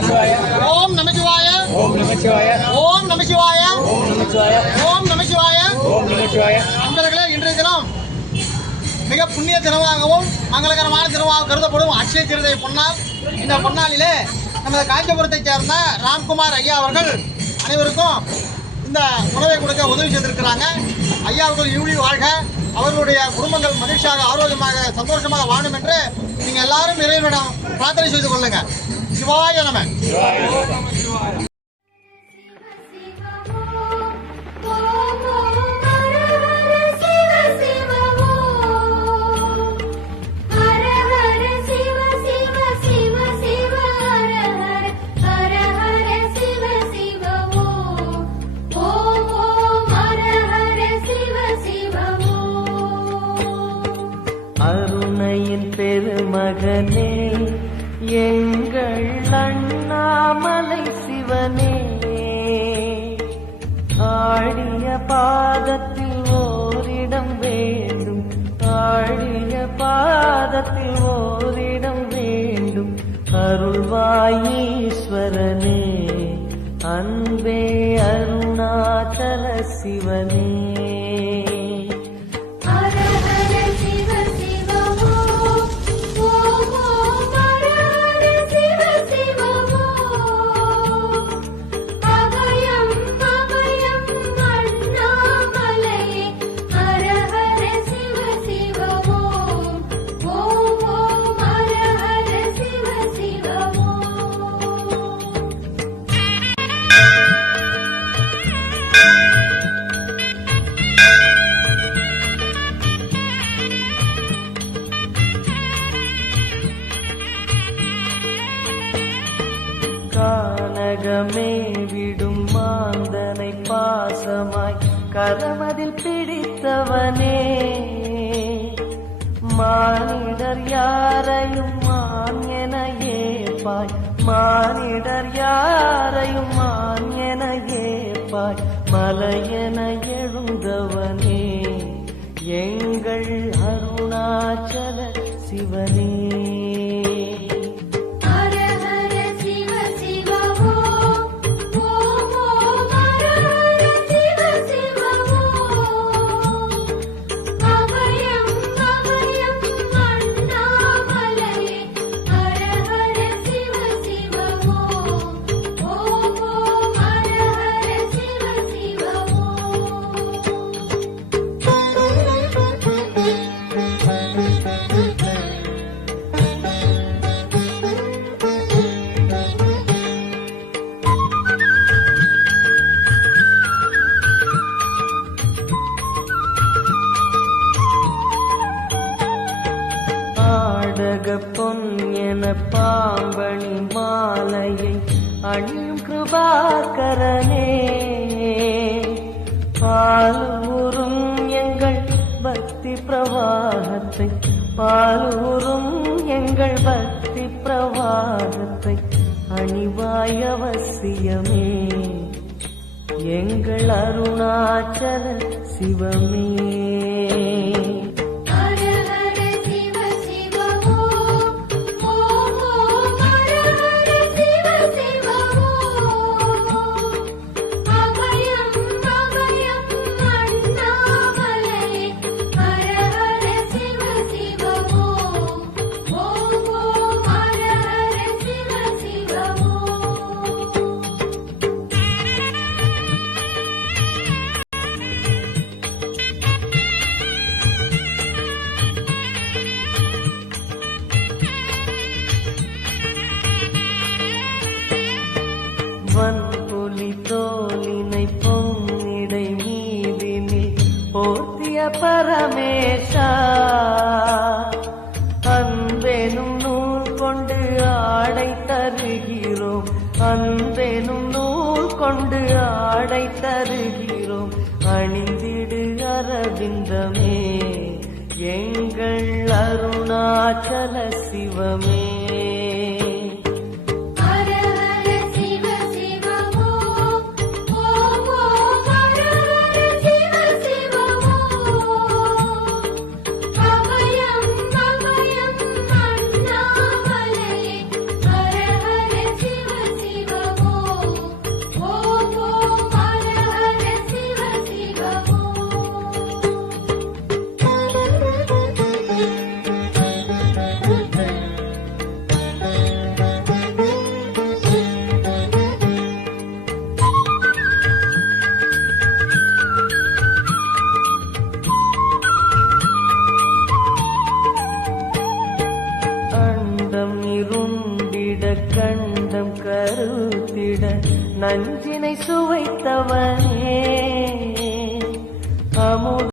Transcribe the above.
நமச்சிவாய. ஓம் நமச்சிவாய. ஓம் நமச்சிவாய. ஓம் நமச்சிவாய. ஓம் நமச்சிவாய. ஓம் நமச்சிவாய. ஓம் நமச்சிவாய. நண்பர்களே, இன்றைய தினம் மிக புண்ணிய தினமாகவும் மங்களகரமான தினமாக கருதப்படும் அக்ஷய திருதை பொன்னாள். இந்த பொன்னாளிலே நமது காஞ்சிபுரத்தைச் சேர்ந்த ராம்குமார் ஐயா அவர்கள் அனைவருக்கும் இந்த உணவை கொடுக்க உதவி செய்திருக்கிறாங்க. ஐயா அவர்கள் யூழி வாழ்க, அவர்களுடைய குடும்பங்கள் மகிழ்ச்சியாக ஆரோக்கியமாக சந்தோஷமாக வாழும் என்று நீங்கள் எல்லாரும் இறைவனிடம் பிரார்த்தனை செய்து கொள்ளுங்க. சிவாய நம. அருணையின் பெருமகனே, எங்கள் அண்ணாமலை சிவனே, ஆடிய பாதத்தில் ஓரிடம் வேண்டும், ஆடிய பாதத்தில் ஓரிடம் வேண்டும், அருள்வாயீஸ்வரனே, அன்பே அருணாச்சல சிவனே. கானகமே விடும் மாந்தனை பாசமாய் கரமதில் பிடித்தவனே, மானிடர் யாரையும் மான் என ஏற்பாய், மானிடர் யாரையும் மான் என ஏற்பாய், மலையென எழுந்தவனே, எங்கள் அருணாச்சல சிவனே. பொன் என பாம்பணி மாலையை அணியும் கிருபாகரனே, பாலூரும் எங்கள் பக்தி பிரவாகத்தை, பாலூரும் எங்கள் பக்தி பிரவாகத்தை அணிவாய் அவசியமே, எங்கள் அருணாச்சல சிவமே. வன்புலி தோலினை பொன்னிடை மீதினில் போர்த்திய பரமேஷா, அன்பெனும் நூல் கொண்டு ஆடை தருகிறோம், அன்பெனும் நூல் கொண்டு ஆடை தருகிறோம், அணிந்திடு அரவிந்தமே, எங்கள் அருணாச்சல சிவமே. குடித்திட நஞ்சினை சுவைத்தவனே அமுத